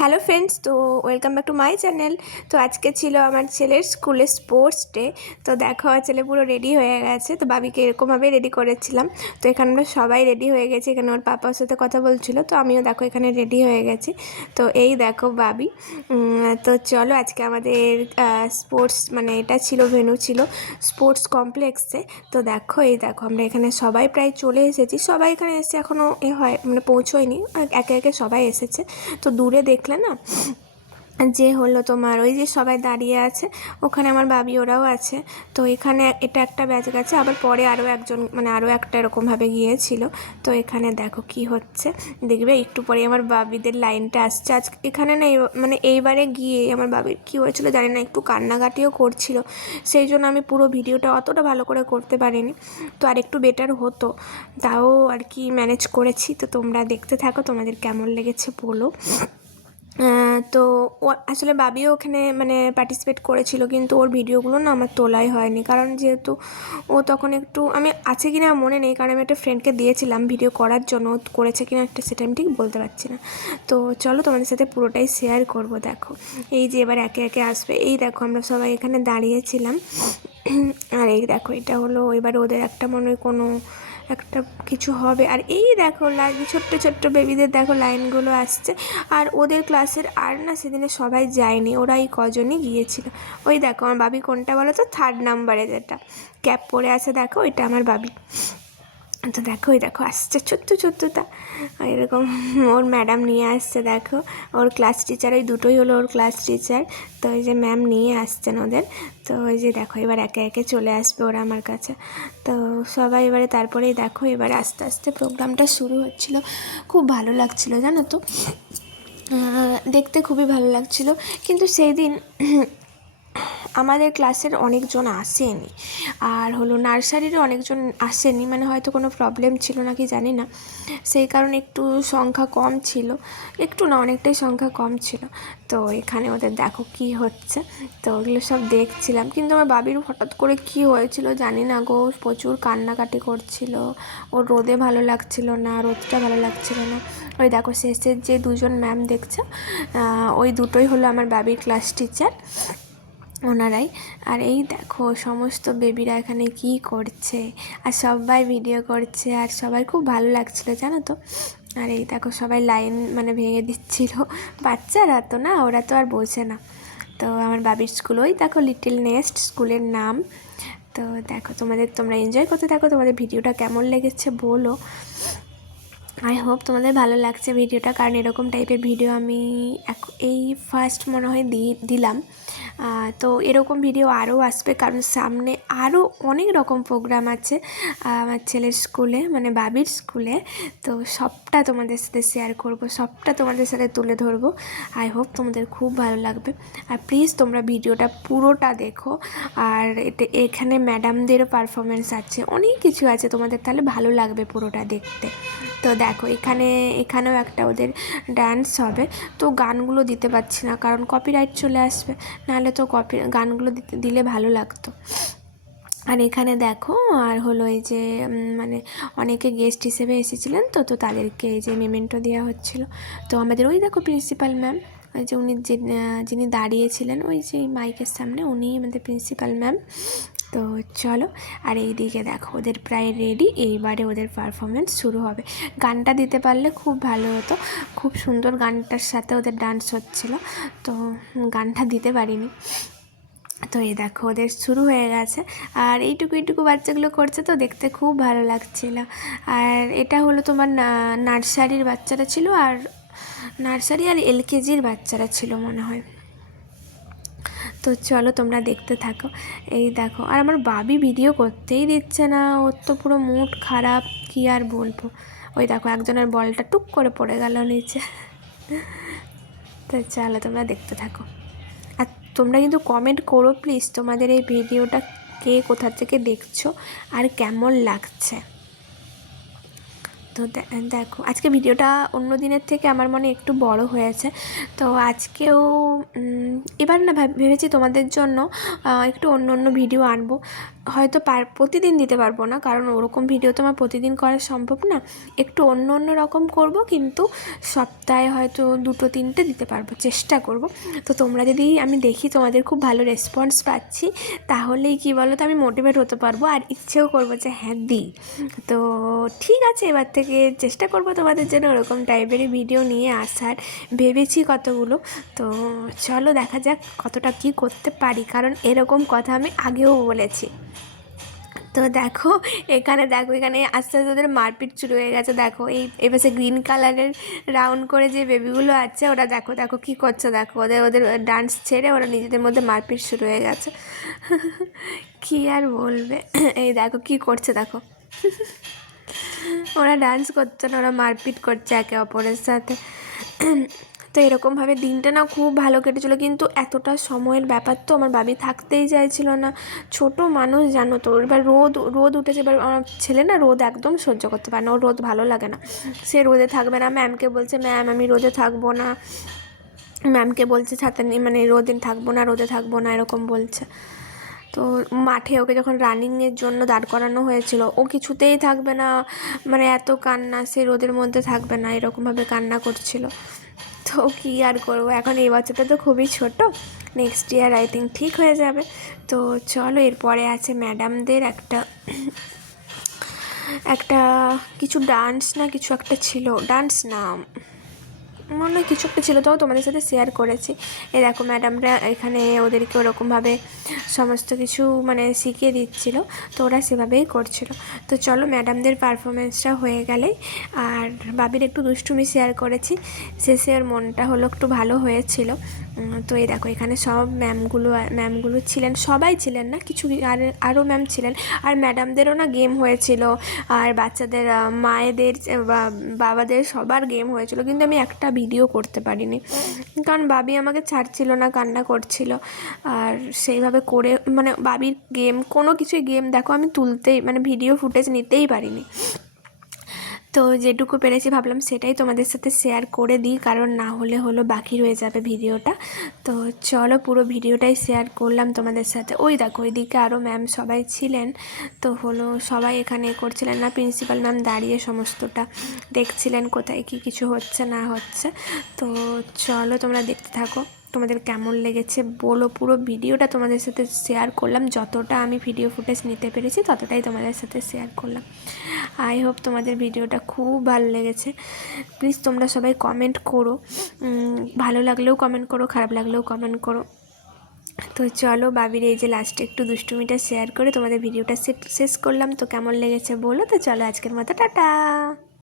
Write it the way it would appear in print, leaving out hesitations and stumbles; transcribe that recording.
Hello friends, তো welcome back to my channel. তো আজকে ছিল আমার ছেলের স্কুলে স্পোর্টস ডে। তো দেখো আমার ছেলে পুরো রেডি হয়ে গেছে। তো বাবিকে এরকমভাবেই রেডি করেছিলাম। তো এখানে আমরা সবাই রেডি হয়ে গেছি। এখানে ওর পাপার সাথে কথা বলছিল, তো আমিও দেখো এখানে রেডি হয়ে গেছি। তো এই দেখো বাবি। তো চলো আজকে আমাদের স্পোর্টস মানে এটা ছিল, ভেন্যু ছিল স্পোর্টস কমপ্লেক্সে। তো দেখো এই দেখো আমরা এখানে সবাই প্রায় চলে এসেছি। সবাই এখানে এসে এখনও হয় মানে পৌঁছোয়নি, একে একে সবাই এসেছে। তো দূরে দেখলে না যে হলো তোমার ওই যে সবাই দাঁড়িয়ে আছে, ওখানে আমার বাবি ওরাও আছে। তো এখানে এটা একটা ব্যাচ গেছে, আবার পরে আরও একজন মানে আরও একটা এরকমভাবে গিয়েছিল। তো এখানে দেখো কি হচ্ছে, দেখবে একটু পরে আমার বাবিদের লাইনটা আসছে। আজ এখানে না মানে এইবারে গিয়ে আমার বাবির কী হয়েছিল জানি না, একটু কান্নাকাটিও করছিল। সেই জন্য আমি পুরো ভিডিওটা অতটা ভালো করে করতে পারিনি। তো আর একটু বেটার হতো, তাও আর কি ম্যানেজ করেছি। তো তোমরা দেখতে থাকো, তোমাদের কেমন লেগেছে বলো। তো ও আসলে বাবিও ওখানে মানে পার্টিসিপেট করেছিল, কিন্তু ওর ভিডিওগুলো না আমার তোলাই হয়নি, কারণ যেহেতু ও তখন একটু আমি আছে কি না মনে নেই, কারণ আমি একটা ফ্রেন্ডকে দিয়েছিলাম ভিডিও করার জন্য, করেছে কি না একটা সেটা আমি ঠিক বলতে পারছি না। তো চলো তোমাদের সাথে পুরোটাই শেয়ার করব। দেখো এই যে এবার একে একে আসবে, এই দেখো আমরা সবাই এখানে দাঁড়িয়েছিলাম। আর এই দেখো এটা হলো এবার ওদের একটা মনে হয় কোনো একটা কিছু হবে। আর এই দেখো ছোট্ট ছোট্ট বেবিদের দেখো লাইনগুলো আসছে। আর ওদের ক্লাসের আর না সেদিনে সবাই যায়নি, ওরা এই কজনই গিয়েছিল। ওই দেখো আমার বাবি কোনটা বলো তো, 3rd নাম্বারে যেটা ক্যাপ পরে আছে দেখো, ওইটা আমার বাবি। তো দেখো ওই দেখো আসছে ছোট্টটা এরকম, ওর ম্যাডাম নিয়ে আসছে। দেখো ওর ক্লাস টিচার, ওই দুটোই হলো ওর ক্লাস টিচার। তো ওই যে ম্যাম নিয়ে আসছেন ওদের। তো ওই যে দেখো এবার একে একে চলে আসবে ওরা আমার কাছে। তো সবাই এবারে তারপরেই দেখো এবারে আস্তে আস্তে প্রোগ্রামটা শুরু হচ্ছিলো। খুব ভালো লাগছিলো জানো তো, দেখতে খুবই ভালো লাগছিলো। কিন্তু সেই দিন আমাদের ক্লাসের অনেকজন আসেনি, আর হলো নার্সারিরও অনেকজন আসেনি, মানে হয়তো কোনো প্রবলেম ছিল নাকি জানি না, সেই কারণে একটু সংখ্যা কম ছিল। একটু না, অনেকটাই সংখ্যা কম ছিল। তো এখানে ওদের দেখো কি হচ্ছে, তো ওগুলো সব দেখছিলাম। কিন্তু আমার বাবির হঠাৎ করে কি হয়েছিল জানি না গো, প্রচুর কান্নাকাটি করছিল। ওর রোদে ভালো লাগছিল না, রোদটা ভালো লাগছিল না। ওই দেখো শেষের যে দুজন ম্যাম দেখছো, ওই দুটোই হলো আমার বাবির ক্লাস টিচার, ওনারাই। আর এই দেখো সমস্ত বেবিরা এখানে কি করছে, আর সবাই ভিডিও করছে, আর সবাই খুব ভালো লাগছিল জানো তো। আর এই দেখো সবাই লাইন মানে ভেঙে দিচ্ছিল, বাচ্চারা তো না, ওরা তো আর বোঝে না। তো আমার বাবির স্কুল ওই দেখো লিটল নেস্ট স্কুলের নাম। তো দেখো তোমরা এনজয় করতে থাকো, তোমাদের ভিডিওটা কেমন লেগেছে বলো। আই হোপ তোমাদের ভালো লাগছে ভিডিওটা, কারণ এরকম টাইপের ভিডিও আমি এই ফার্স্ট মনে হয় দিলাম। তো এরকম ভিডিও আরও আসবে, কারণ সামনে আরও অনেক রকম প্রোগ্রাম আছে আমার ছেলের স্কুলে মানে বাবির স্কুলে। তো সবটা তোমাদের সাথে শেয়ার করব, সবটা তোমাদের সাথে তুলে ধরবো। আই হোপ তোমাদের খুব ভালো লাগবে। আর প্লিজ তোমরা ভিডিওটা পুরোটা দেখো। আর এখানে ম্যাডামদেরও পারফরমেন্স আছে, অনেক কিছু আছে, তোমাদের তাহলে ভালো লাগবে পুরোটা দেখতে। তো দেখো এখানেও একটা ওদের ডান্স হবে। তো গানগুলো দিতে পারছি না, কারণ কপিরাইট চলে আসবে, নাহলে তো গানগুলো দিলে ভালো লাগতো। আর এখানে দেখো আর হলো এই যে মানে অনেকে গেস্ট হিসেবে এসেছিলেন, তো তাদেরকে এই যে মেমেন্টো দেওয়া হচ্ছিল। তো আমাদের ওই দেখো প্রিন্সিপাল ম্যাম, ওই যে উনি যিনি দাঁড়িয়েছিলেন ওই যে মাইকের সামনে, উনিই আমাদের প্রিন্সিপাল ম্যাম। তো চলো, আর এই দিকে দেখো ওদের প্রায় রেডি, এইবারে ওদের পারফরমেন্স শুরু হবে। গানটা দিতে পারলে খুব ভালো হতো, খুব সুন্দর গানটার সাথে ওদের ডান্স হচ্ছিল, তো গানটা দিতে পারিনি। তো এই দেখো ওদের শুরু হয়ে গেছে, আর এইটুকু বাচ্চাগুলো করছে, তো দেখতে খুব ভালো লাগছিল। আর এটা হলো তোমার নার্সারির বাচ্চারা ছিল, আর নার্সারি আর এলকেজির বাচ্চারা ছিল মনে হয়। তো চলো তোমরা দেখতে থাকো। এই দেখো, আর আমার বাবি ভিডিও করতেই দিচ্ছে না, ওর তো পুরো মুড খারাপ, কি আর বলবো। ওই দেখো একজনের বলটা টুক করে পড়ে গেল নিচে। তো চলো তোমরা দেখতে থাকো। আর তোমরা কিন্তু কমেন্ট করো প্লিজ, তোমাদের এই ভিডিওটা কে কোথা থেকে দেখছো আর কেমন লাগছে। তো দেখো আজকে ভিডিওটা অন্য দিনের থেকে আমার মনে একটু বড় হয়েছে। তো আজকেও এবার না ভেবেছি তোমাদের জন্য একটু অন্য ভিডিও আনবো। হয়তো প্রতিদিন দিতে পারবো না, কারণ ওরকম ভিডিও তো আমার প্রতিদিন করা সম্ভব না। একটু অন্য অন্য রকম করব, কিন্তু সপ্তাহে হয়তো 2-3টে দিতে পারবো, চেষ্টা করব। তো তোমরা যদি আমি দেখি তোমাদের খুব ভালো রেসপন্স পাচ্ছি, তাহলেই কি বলো তো আমি মোটিভেট হতে পারবো আর ইচ্ছেও করবো যে হ্যাঁ দিই। তো ঠিক আছে, এবার থেকে চেষ্টা করব তোমাদের জন্য ওরকম টাইপেরই ভিডিও নিয়ে আসার, ভেবেছি কতগুলো। তো চলো দেখা যাক কতটা কি করতে পারি, কারণ এরকম কথা আমি আগেও বলেছি। তো দেখো এখানে আস্তে আস্তে ওদের মারপিট শুরু হয়ে গেছে। দেখো এপাশে গ্রিন কালারের রাউন্ড করে যে বেবিগুলো আছে, ওরা দেখো দেখো কী করছে, দেখো ওদের ওদের ডান্স ছেড়ে ওরা নিজেদের মধ্যে মারপিট শুরু হয়ে গেছে। কী আর বলবে, এই দেখো কী করছে দেখো। ওরা ডান্স করছে না, ওরা মারপিট করছে একে অপরের সাথে। তো এরকমভাবে দিনটা না খুব ভালো কেটেছিলো, কিন্তু এতটা সময়ের ব্যাপার তো আমার বাবি থাকতেই চাইছিল না। ছোট মানুষ জানো তো, এবার রোদ উঠেছে, এবার আমার ছেলে না রোদ একদম সহ্য করতে পারে না, ওর রোদ ভালো লাগে না, সে রোদে থাকবে না। ম্যামকে বলছে ম্যাম আমি রোদে থাকবো না, ম্যামকে বলছে ছাতা নিয়ে মানে রোদে থাকবো না এরকম বলছে। তো মাঠে ওকে যখন রানিংয়ের জন্য দাঁড় করানো হয়েছিল, ও কিছুতেই থাকবে না, মানে এত কান্না, সে রোদের মধ্যে থাকবে না এরকমভাবে কান্না করছিল। তো কী আর করবো, এখন এই বছরটা তো খুবই ছোট, নেক্সট ইয়ার আই থিঙ্ক ঠিক হয়ে যাবে। তো চলো এরপরে আছে ম্যাডামদের একটা কিছু ডান্স না কিছু একটা ছিল, ডান্স না মনে হয় কিছু একটা ছিল, তাও তোমাদের সাথে শেয়ার করেছি। এই দেখো ম্যাডামরা এখানে ওদেরকে ওরকমভাবে সমস্ত কিছু মানে শিখিয়ে দিচ্ছিলো, তো ওরা সেভাবেই করছিল। তো চলো ম্যাডামদের পারফরমেন্সটা হয়ে গেলেই, আর বাবির একটু দুষ্টুমি শেয়ার করেছি, শেষে ওর মনটা হলো একটু ভালো হয়েছিল। তো এই দেখো এখানে সব ম্যামগুলো ছিলেন, সবাই ছিলেন না, কিছু আরও ম্যাম ছিলেন, আর ম্যাডামদেরও না গেম হয়েছিল, আর বাচ্চাদের মায়েদের বাবাদের সবার গেম হয়েছিল, কিন্তু আমি একটা ভিডিও করতে পারিনি, কারণ বাবি আমাকে ছাড়ছিল না, কান্না করছিল। আর সেইভাবে করে মানে বাবির কোনো কিছুই গেম দেখো আমি তুলতেই মানে ভিডিও ফুটেজ নিতেই পারিনি। তো যেটুকু পেরেছি ভাবলাম সেটাই তোমাদের সাথে শেয়ার করে দিই, কারণ না হলে বাকি রয়ে যাবে ভিডিওটা। তো চলো পুরো ভিডিওটাই শেয়ার করলাম তোমাদের সাথে। ওই দেখো ওইদিকে আরও ম্যাম সবাই ছিলেন, তো সবাই এখানে করছিলেন না, প্রিন্সিপাল ম্যাম দাঁড়িয়ে সমস্তটা দেখছিলেন কোথায় কী কিছু হচ্ছে না হচ্ছে। তো চলো তোমরা দেখতে থাকো, তোমাদের কেমন লেগেছে বলো। পুরো ভিডিওটা তোমাদের সাথে শেয়ার করলাম, যতটা আমি ভিডিও ফুটেজ নিতে পেরেছি ততটাই তোমাদের সাথে শেয়ার করলাম। আই হোপ তোমাদের ভিডিওটা খুব ভালো লেগেছে। প্লিজ তোমরা সবাই কমেন্ট করো, ভালো লাগলেও কমেন্ট করো, খারাপ লাগলেও কমেন্ট করো। তো চলো বাবির এই যে লাস্টে একটু দুষ্টুমিটা শেয়ার করে তোমাদের ভিডিওটা শেষ করলাম। তো কেমন লেগেছে বলো। তো চলো আজকের মতো টাটা।